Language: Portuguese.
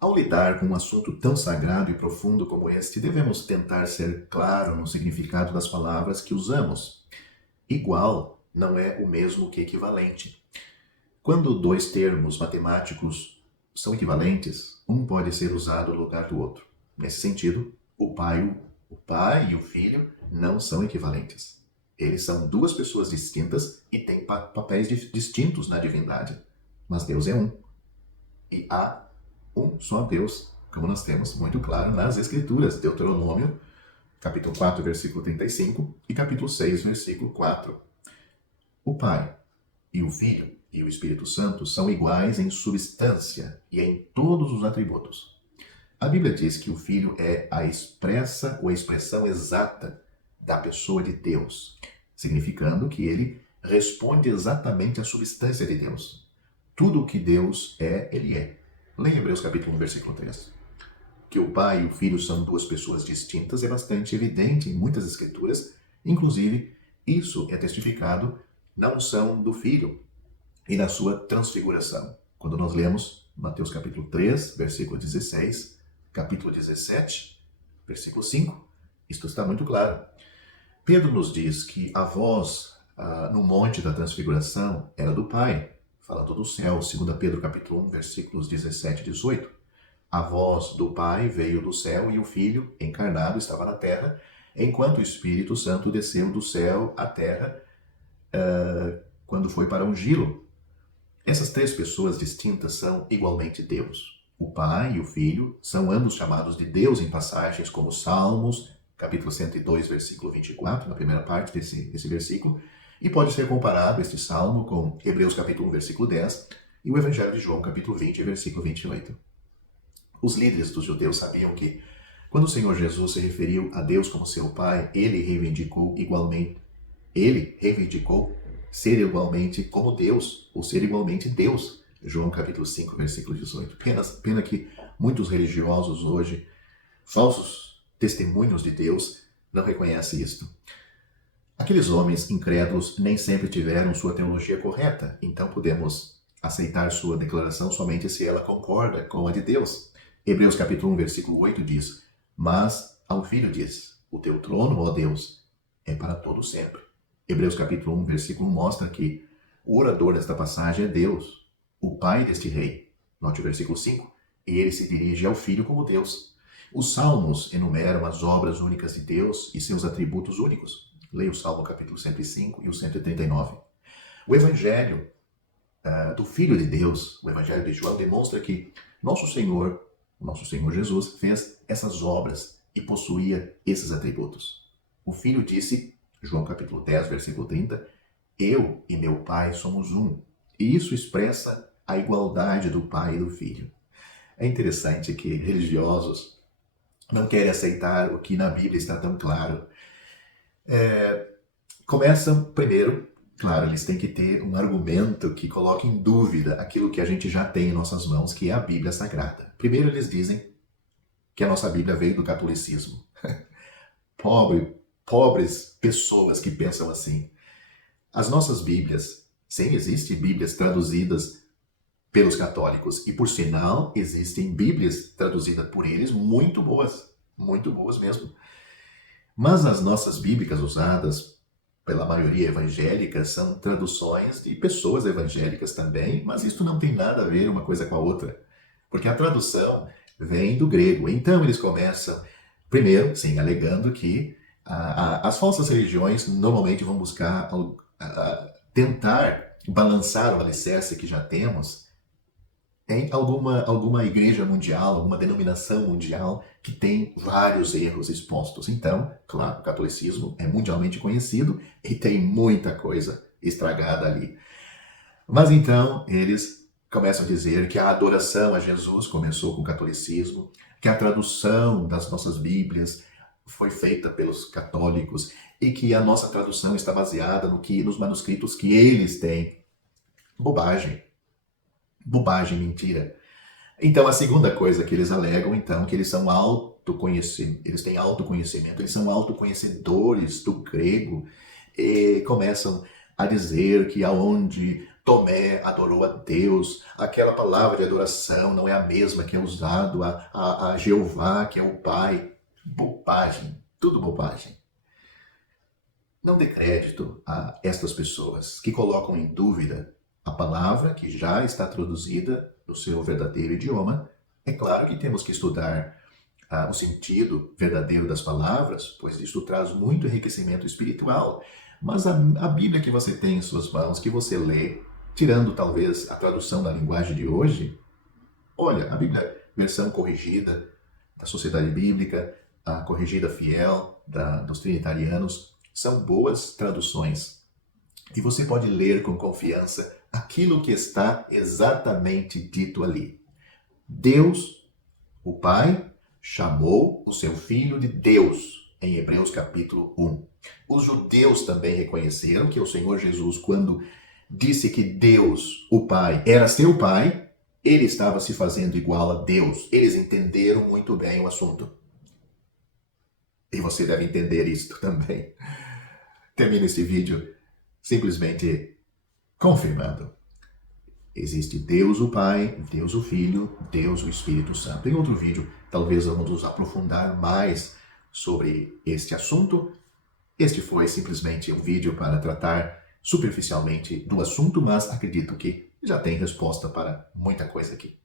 Ao lidar com um assunto tão sagrado e profundo como este, devemos tentar ser claro no significado das palavras que usamos. Igual não é o mesmo que equivalente. Quando dois termos matemáticos são equivalentes, um pode ser usado no lugar do outro. Nesse sentido, o pai e o filho não são equivalentes. Eles são duas pessoas distintas e têm papéis distintos na divindade. Mas Deus é um. E há um só Deus, como nós temos muito claro nas Escrituras, Deuteronômio, capítulo 4, versículo 35 e capítulo 6, versículo 4. O Pai e o Filho e o Espírito Santo são iguais em substância e em todos os atributos. A Bíblia diz que o Filho é a expressão exata da pessoa de Deus, significando que ele responde exatamente à substância de Deus. Tudo o que Deus é, ele é. Leia Hebreus capítulo 1, versículo 3. Que o Pai e o Filho são duas pessoas distintas é bastante evidente em muitas escrituras, inclusive isso é testificado na unção do Filho e na sua transfiguração. Quando nós lemos Mateus capítulo 3, versículo 16, capítulo 17, versículo 5, isto está muito claro. Pedro nos diz que a voz no monte da transfiguração era do Pai, falando do céu, 2 Pedro capítulo 1, versículos 17 e 18. A voz do Pai veio do céu e o Filho, encarnado, estava na terra, enquanto o Espírito Santo desceu do céu à terra quando foi para ungí-lo. Essas três pessoas distintas são igualmente Deus. O Pai e o Filho são ambos chamados de Deus em passagens como Salmos, capítulo 102, versículo 24, na primeira parte desse versículo, e pode ser comparado este salmo com Hebreus capítulo 1, versículo 10 e o Evangelho de João capítulo 20, versículo 28. Os líderes dos judeus sabiam que, quando o Senhor Jesus se referiu a Deus como seu Pai, ele reivindicou ser igualmente como Deus, ou ser igualmente Deus. João capítulo 5, versículo 18. Pena que muitos religiosos hoje, falsos testemunhos de Deus, não reconhecem isto. Aqueles homens incrédulos nem sempre tiveram sua teologia correta, então podemos aceitar sua declaração somente se ela concorda com a de Deus. Hebreus capítulo 1, versículo 8 diz: Mas ao Filho diz, o teu trono, ó Deus, é para todo sempre. Hebreus capítulo 1, versículo 1 mostra que o orador desta passagem é Deus, o Pai deste rei. Note o versículo 5. E ele se dirige ao Filho como Deus. Os salmos enumeram as obras únicas de Deus e seus atributos únicos. Leia o Salmo capítulo 105 e o 139. O Evangelho do Filho de Deus, o Evangelho de João, demonstra que nosso Senhor Jesus, fez essas obras e possuía esses atributos. O Filho disse, João capítulo 10, versículo 30, eu e meu Pai somos um. E isso expressa a igualdade do Pai e do Filho. É interessante que religiosos não querem aceitar o que na Bíblia está tão claro. Começam primeiro, claro, eles têm que ter um argumento que coloque em dúvida aquilo que a gente já tem em nossas mãos, que é a Bíblia Sagrada. Primeiro eles dizem que a nossa Bíblia veio do catolicismo. Pobres pessoas que pensam assim. As nossas Bíblias, sim, existem Bíblias traduzidas pelos católicos, e por sinal, existem Bíblias traduzidas por eles muito boas mesmo. Mas as nossas Bíblias usadas pela maioria evangélica são traduções de pessoas evangélicas também, mas isso não tem nada a ver uma coisa com a outra, porque a tradução vem do grego. Então eles começam, primeiro, sim, alegando que as falsas religiões normalmente vão buscar tentar balançar o alicerce que já temos em alguma igreja mundial, alguma denominação mundial que tem vários erros expostos. Então, claro, o catolicismo é mundialmente conhecido e tem muita coisa estragada ali. Mas então, eles começam a dizer que a adoração a Jesus começou com o catolicismo, que a tradução das nossas Bíblias foi feita pelos católicos e que a nossa tradução está baseada nos manuscritos que eles têm. Bobagem, mentira. Então, a segunda coisa que eles alegam, então, que eles são eles têm autoconhecimento, eles são autoconhecedores do grego e começam a dizer que aonde Tomé adorou a Deus, aquela palavra de adoração não é a mesma que é usado a Jeová, que é o Pai. Bobagem, tudo bobagem. Não dê crédito a estas pessoas que colocam em dúvida a palavra que já está traduzida no seu verdadeiro idioma. É claro que temos que estudar o sentido verdadeiro das palavras, pois isso traz muito enriquecimento espiritual. Mas a Bíblia que você tem em suas mãos, que você lê, tirando talvez a tradução da linguagem de hoje, olha, a Bíblia, versão corrigida da Sociedade Bíblica, a corrigida fiel dos Trinitarianos, são boas traduções. E você pode ler com confiança aquilo que está exatamente dito ali. Deus, o Pai, chamou o seu Filho de Deus, em Hebreus capítulo 1. Os judeus também reconheceram que o Senhor Jesus, quando disse que Deus, o Pai, era seu Pai, ele estava se fazendo igual a Deus. Eles entenderam muito bem o assunto. E você deve entender isto também. Termino esse vídeo simplesmente confirmando. Existe Deus o Pai, Deus o Filho, Deus o Espírito Santo. Em outro vídeo, talvez vamos nos aprofundar mais sobre este assunto. Este foi simplesmente um vídeo para tratar superficialmente do assunto, mas acredito que já tem resposta para muita coisa aqui.